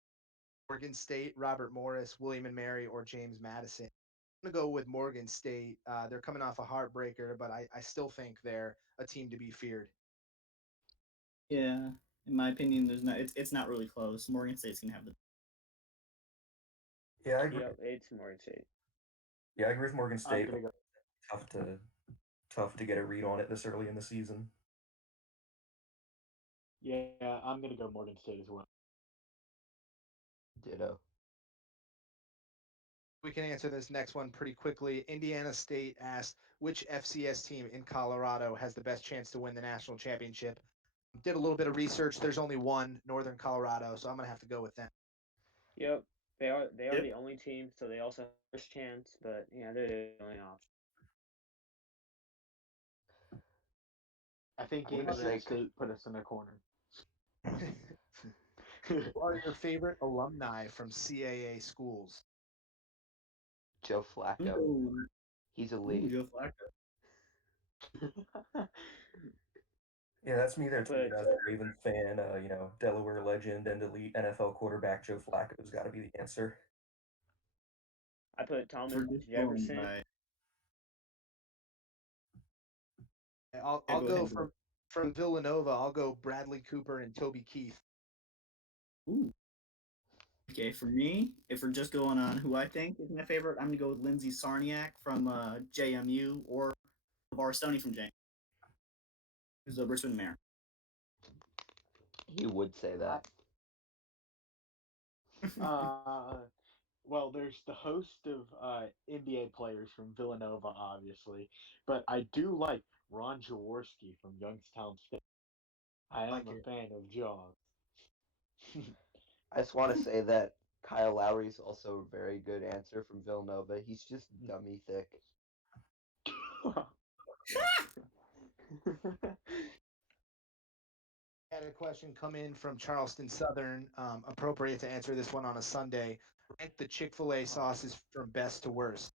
Morgan State, Robert Morris, William and Mary, or James Madison? I'm gonna go with Morgan State. They're coming off a heartbreaker, but I still think they're a team to be feared. Yeah, in my opinion, there's not. It's not really close. Morgan State's gonna have the. Yeah, I agree. Yep, it's Morgan State. Yeah, I agree with Morgan I'm State. gonna go. Tough to tough to get a read on it this early in the season. Yeah, I'm gonna go Morgan State as well. Ditto. We can answer this next one pretty quickly. Indiana State asked which FCS team in Colorado has the best chance to win the national championship. Did a little bit of research. There's only one, Northern Colorado, so I'm gonna have to go with them. Yep, they are Yep. the only team, so they also have first chance. But yeah, they're the only option. I think I'm gonna Indiana say State put us in their corner. Who are your favorite alumni from CAA schools? Joe I'm gonna Flacco. go. He's I'm gonna elite. go Flacco. Yeah, that's me there too. But As a Ravens fan, Delaware legend and elite NFL quarterback Joe Flacco's got to be the answer. I put Thomas For just going Jefferson. by, I'll go go ahead. Bro. from Villanova. I'll go Bradley Cooper and Toby Keith. Ooh. Okay, for me, if we're just going on who I think is my favorite, I'm gonna go with Lindsay Sarniak from JMU or LeVar Stoney from JMU, who's the Richmond Mayor. You would say that. Well, there's the host of NBA players from Villanova, obviously, but I do like Ron Jaworski from Youngstown State. I am Like a it. fan of Jaws. I just want to say that Kyle Lowry's also a very good answer from Villanova. He's just dummy thick. Had a question come in from Charleston Southern, appropriate to answer this one on a Sunday. Rank the Chick-fil-A sauces from best to worst.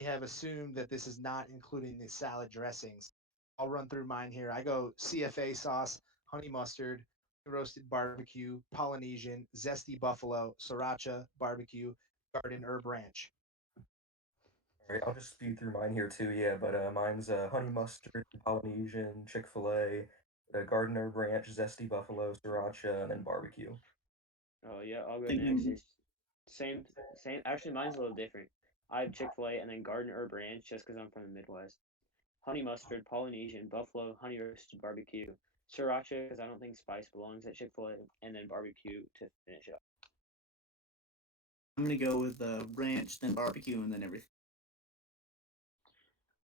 We have assumed that this is not including the salad dressings. I'll run through mine here. I go CFA sauce, honey mustard, roasted barbecue, Polynesian, zesty buffalo, sriracha, barbecue, garden herb ranch. All right, I'll just speed through mine here too. Yeah, but mine's honey mustard, Polynesian, Chick-fil-A, Gardener Ranch, Zesty Buffalo, Sriracha, and then barbecue. Oh yeah, I'll go next. Thinking, It's same. Actually, mine's a little different. I have Chick-fil-A and then Garden Herb Ranch just because I'm from the Midwest. Honey mustard, Polynesian, buffalo, honey roasted barbecue, sriracha because I don't think spice belongs at Chick-fil-A, and then barbecue to finish up. I'm gonna go with ranch, then barbecue, and then everything.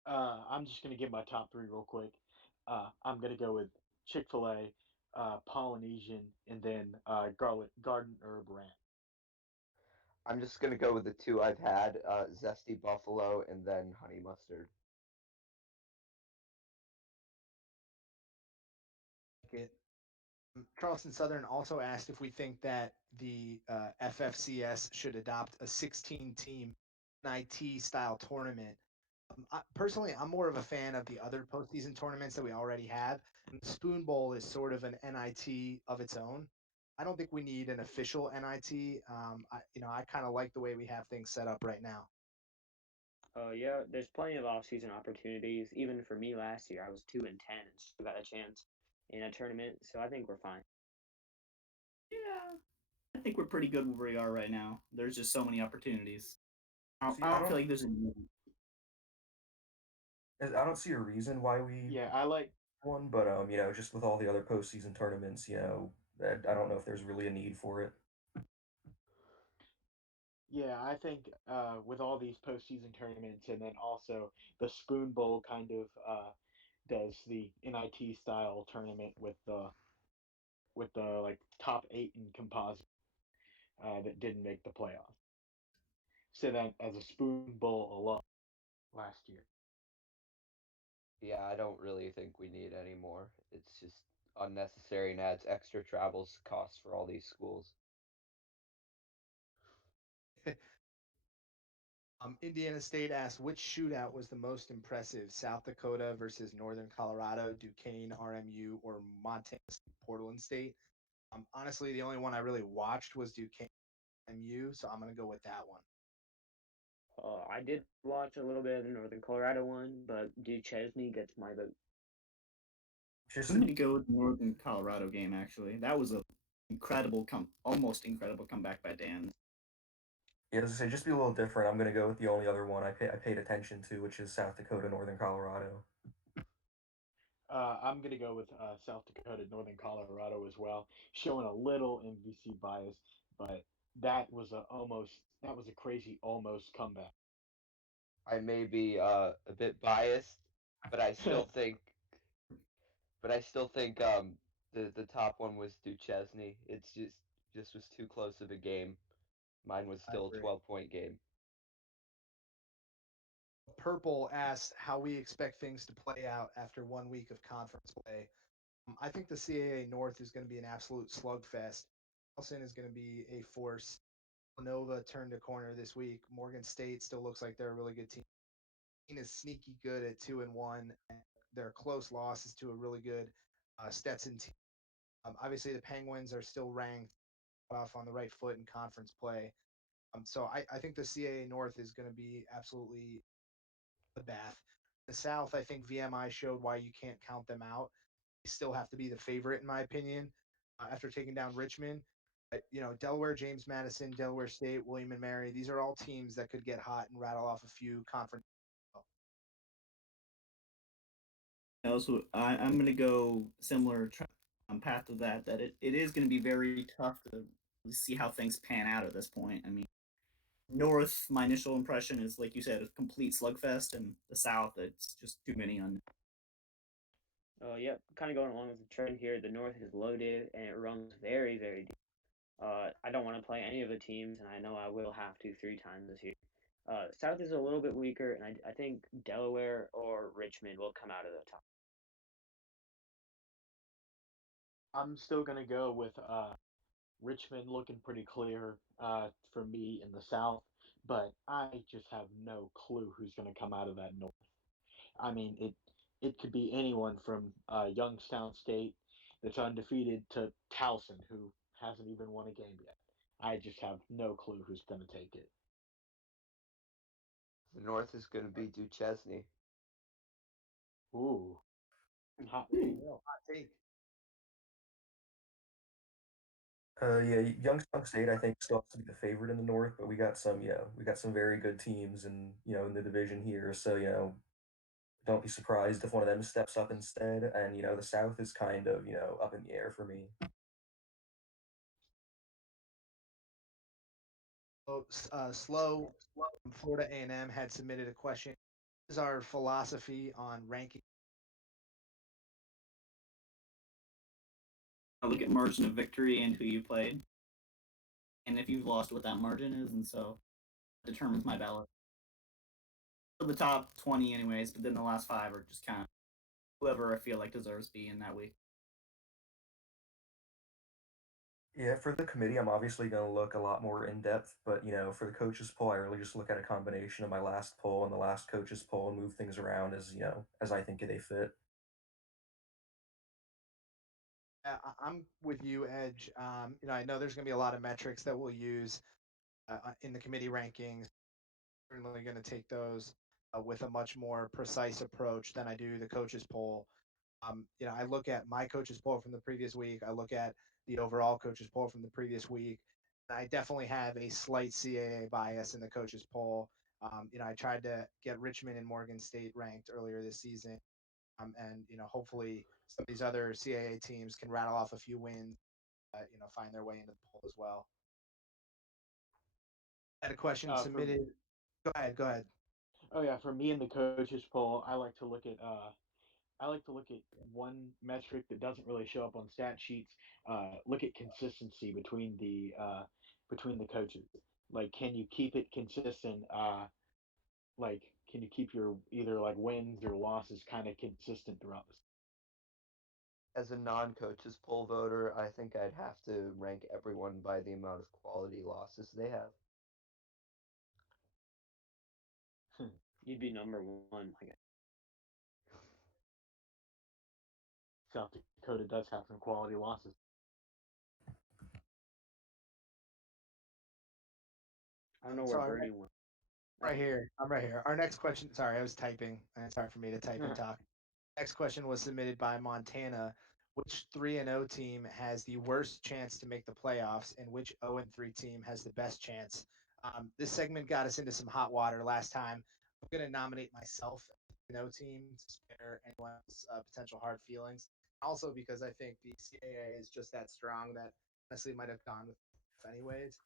I'm just gonna give my top three real quick. I'm gonna go with Chick-fil-A, Polynesian, and then Garden Herb Ranch. I'm just gonna go with the two I've had: zesty buffalo and then honey mustard. Like it. Charleston Southern also asked if we think that the FFCS should adopt a 16-team NIT style tournament. Personally, I'm more of a fan of the other postseason tournaments that we already have. And the Spoon Bowl is sort of an NIT of its own. I don't think we need an official NIT. I kind of like the way we have things set up right now. Yeah, there's plenty of off-season opportunities. Even for me last year, I was 2-10 and still got a chance in a tournament, so I think we're fine. Yeah, I think we're pretty good where we are right now. There's just so many opportunities. See, I don't feel like there's a I don't see a reason why we Yeah, I like. one, but just with all the other postseason tournaments, I don't know if there's really a need for it. Yeah, I think with all these postseason tournaments, and then also the Spoon Bowl kind of does the NIT style tournament with the like top eight in composite that didn't make the playoffs. So that as a Spoon Bowl alone last year. Yeah, I don't really think we need any more. It's just unnecessary and adds extra travels costs for all these schools. Indiana State asked which shootout was the most impressive: South Dakota versus Northern Colorado, Duquesne, RMU, or Montana State, Portland State. Honestly, the only one I really watched was Duquesne MU, so I'm gonna go with that one. I did watch a little bit of the Northern Colorado one, but Duchesne gets my vote. Just I'm gonna go with the Northern Colorado game. Actually, that was a almost incredible comeback by Dan. yeah, as I say, just be a little different. I'm gonna go with the only other one I paid attention to, which is South Dakota, Northern Colorado. I'm gonna go with South Dakota, Northern Colorado as well, showing a little MVC bias, but that was a crazy almost comeback. I may be a bit biased, but I still think, the top one was Duchesne. It's just was too close of a game. Mine was I still a agree. 12-point game. Purple asked how we expect things to play out after 1 week of conference play. I think the CAA North is going to be an absolute slugfest. Nelson is going to be a force. Nova turned a corner this week. Morgan State still looks like they're a really good team. Is sneaky good at 2-1. And their close losses to a really good Stetson team. Obviously, the Penguins are still ranked off on the right foot in conference play. So I think the CAA North is going to be absolutely the bath. The South, I think VMI showed why you can't count them out. They still have to be the favorite, in my opinion, after taking down Richmond. But, Delaware, James Madison, Delaware State, William and Mary, these are all teams that could get hot and rattle off a few conference. So I'm going to go similar path to that. That it is going to be very tough to see how things pan out at this point. I mean, North, my initial impression is, like you said, a complete slugfest, and the South, it's just too many on. Yep, kind of going along with the trend here. The North is loaded and it runs very, very deep. I don't want to play any of the teams, and I know I will have to 3 times this year. South is a little bit weaker, and I think Delaware or Richmond will come out of the top. I'm still gonna go with Richmond looking pretty clear for me in the South, but I just have no clue who's gonna come out of that North. I mean, it could be anyone from Youngstown State that's undefeated to Towson who hasn't even won a game yet. I just have no clue who's gonna take it. The North is going to be Duchesne. Ooh, hot There you take. go. Hot take. Yeah, Youngstown State I think still has to be the favorite in the North, but we got some very good teams in the division here. So don't be surprised if one of them steps up instead. And the South is kind of up in the air for me. Slow from Florida A&M had submitted a question. What is our philosophy on ranking? I look at margin of victory and who you played, and if you've lost, what that margin is, and so it determines my ballot. For the top 20, anyways, but then the last 5 are just kind of whoever I feel like deserves to be in that week. Yeah, for the committee, I'm obviously going to look a lot more in depth, but for the coaches poll, I really just look at a combination of my last poll and the last coaches poll and move things around as I think they fit. I'm with you, Edge. I know there's going to be a lot of metrics that we'll use in the committee rankings. Certainly going to take those with a much more precise approach than I do the coaches poll. I look at my coaches poll from the previous week. I look at the overall coaches poll from the previous week. And I definitely have a slight CAA bias in the coaches poll. I tried to get Richmond and Morgan State ranked earlier this season. And hopefully some of these other CAA teams can rattle off a few wins, find their way into the poll as well. I had a question submitted. Go ahead. Go ahead. Oh yeah, for me in the coaches poll, I like to look at one metric that doesn't really show up on stat sheets. Look at consistency between the coaches. Like, can you keep it consistent? Like, can you keep your either like wins or losses kind of consistent throughout the? As a non-coaches poll voter, I think I'd have to rank everyone by the amount of quality losses they have. You'd be number one, I guess. South Dakota does have some quality losses. I don't know where Bernie went. Right here. I'm right here. Our next question. Sorry, I was typing. It's hard for me to type and talk. Next question was submitted by Montana. Which 3-0 team has the worst chance to make the playoffs, and which 0-3 team has the best chance? This segment got us into some hot water last time. I'm going to nominate myself as the 3-0 team to spare anyone's potential hard feelings. Also, because I think the CAA is just that strong that honestly might have gone with anyways.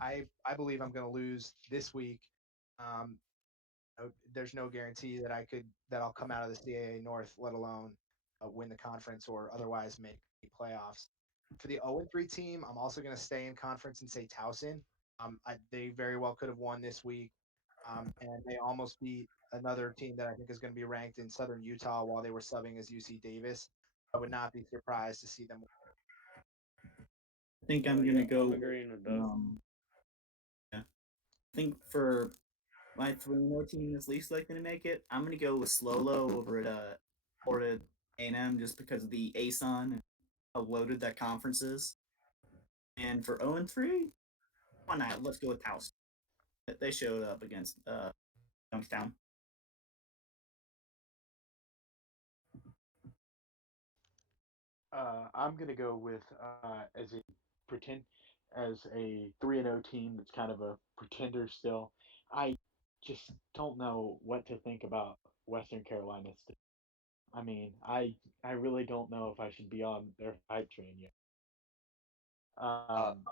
I believe I'm going to lose this week. Um, there's no guarantee that I'll come out of the CAA North, let alone win the conference or otherwise make the playoffs. For the 0-3 team, I'm also going to stay in conference and say Towson. They very well could have won this week, and they almost beat another team that I think is going to be ranked in Southern Utah while they were subbing as UC Davis. I would not be surprised to see them. I think I'm gonna go. I'm agreeing with both. Yeah, I think for my 3-0 team that's least likely to make it, I'm gonna go with Slolo over at Florida A&M just because of the ASUN and how loaded that conference is. And for 0-3, Why not? Let's go with House. They showed up against Youngstown. I'm gonna go with pretend as a 3-0 team that's kind of a pretender still. I just don't know what to think about Western Carolina still. I mean, I really don't know if I should be on their hype train yet. Uh, Um,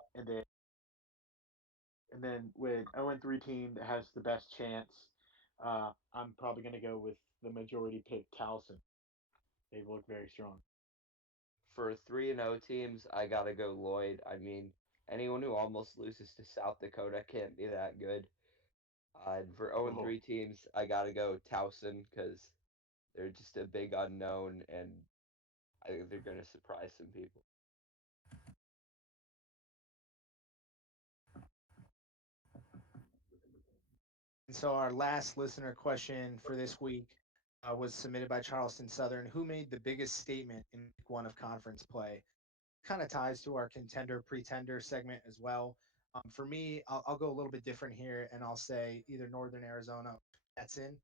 and then with 0-3 team that has the best chance, I'm probably gonna go with the majority pick Towson. They look very strong. for 3-0 teams, I gotta go Lloyd. I mean, anyone who almost loses to South Dakota can't be that good. And for 0-3 Oh, teams, I gotta go Towson because they're just a big unknown, and I think they're gonna surprise some people. And so our last listener question for this week was submitted by Charleston Southern. Who made the biggest statement in week one of conference play? Kind of ties to our contender pretender segment as well. For me, I'll go a little bit different here, and I'll say either Northern Arizona or Stetson.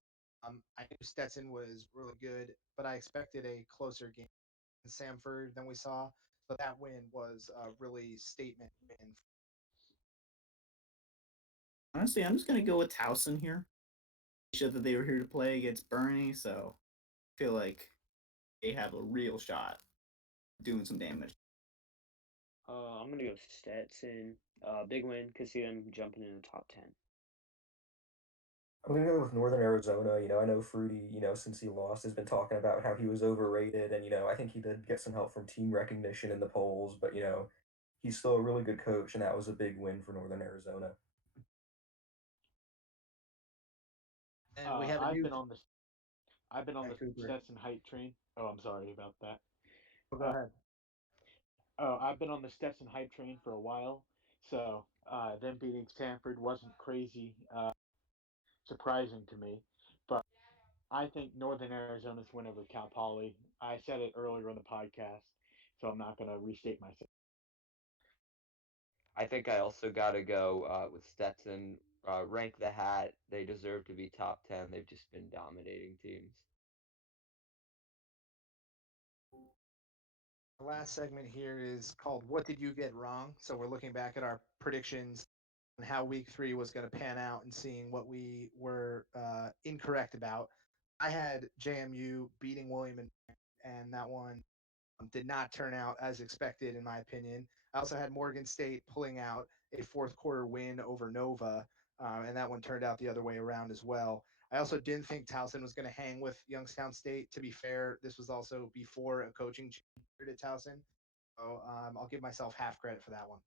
I knew Stetson was really good, but I expected a closer game in Samford than we saw. So that win was a really statement win. Honestly, I'm just gonna go with Towson here. Showed that they were here to play against Bernie, so I feel like they have a real shot doing some damage. I'm gonna go Stetson. Big win. Could see them jumping in the top 10. I'm gonna go with Northern Arizona. I know Fruity, since he lost, has been talking about how he was overrated, and I think he did get some help from team recognition in the polls, but he's still a really good coach, and that was a big win for Northern Arizona. And we uh, have a I've new been on the I've been on the Cooper. Stetson hype train. Oh, I'm sorry about that. Well, go Uh, ahead. oh, I've been on the Stetson hype train for a while, so them beating Stanford wasn't crazy surprising to me. But I think Northern Arizona's win over Cal Poly. I said it earlier on the podcast, so I'm not going to restate myself. I think I also gotta go with Stetson. Rank the hat. They deserve to be top 10. They've just been dominating teams. The last segment here is called What Did You Get Wrong? So we're looking back at our predictions on how week three was going to pan out and seeing what we were incorrect about. I had JMU beating William, and that one did not turn out as expected, in my opinion. I also had Morgan State pulling out a fourth quarter win over Nova, and that one turned out the other way around as well. I also didn't think Towson was going to hang with Youngstown State. To be fair, this was also before a coaching change at Towson. So I'll give myself half credit for that one.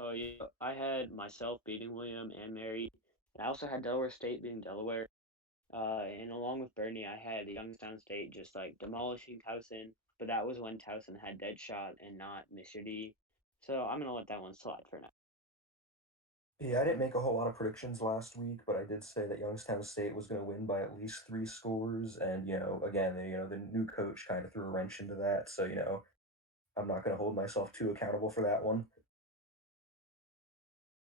Oh yeah, I had myself beating William and Mary. I also had Delaware State beating Delaware. And along with Bernie, I had Youngstown State just like demolishing Towson, but that was when Towson had Deadshot and not Mr. D. So I'm gonna let that one slide for now. Yeah, I didn't make a whole lot of predictions last week, but I did say that Youngstown State was going to win by at least 3 scores, and again, the new coach kind of threw a wrench into that, so I'm not going to hold myself too accountable for that one.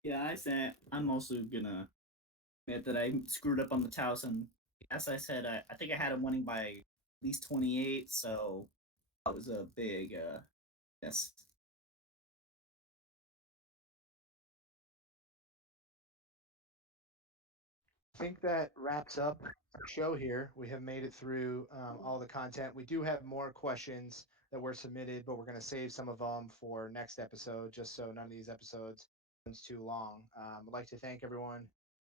Yeah, I say I'm also gonna admit that I screwed up on the Towson. As I said, I think I had him winning by at least 28, so that was a big yes. I think that wraps up our show here. We have made it through all the content. We do have more questions that were submitted, but we're going to save some of them for next episode, just so none of these episodes runs too long. I'd like to thank everyone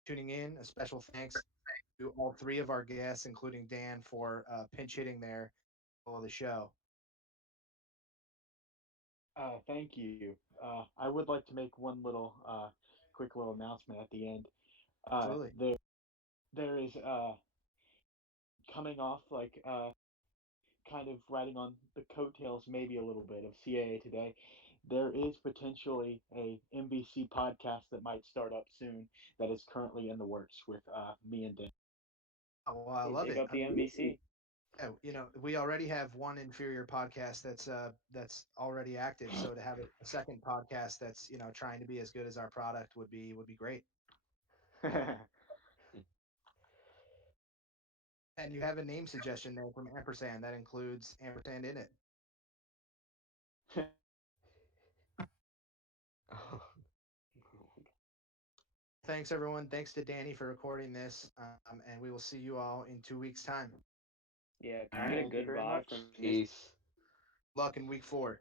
tuning in. A special thanks to all three of our guests, including Dan, for pinch hitting there of the show. Thank you. I would like to make one little quick little announcement at the end. Uh, Absolutely. there there is coming off like kind of riding on the coattails maybe a little bit of CAA Today. There is potentially a NBC podcast that might start up soon that is currently in the works with me and Dan. Oh, well, I Hey, love big it. up the NBC. Yeah, we already have one inferior podcast that's already active. So to have a second podcast that's trying to be as good as our product would be great. And you have a name suggestion there from Ampersand that includes ampersand in it. Thanks everyone. Thanks to Danny for recording this, and we will see you all in 2 weeks' time. Yeah, can I get a Thank you very goodbye much. from Mr. Peace. Luck in week 4.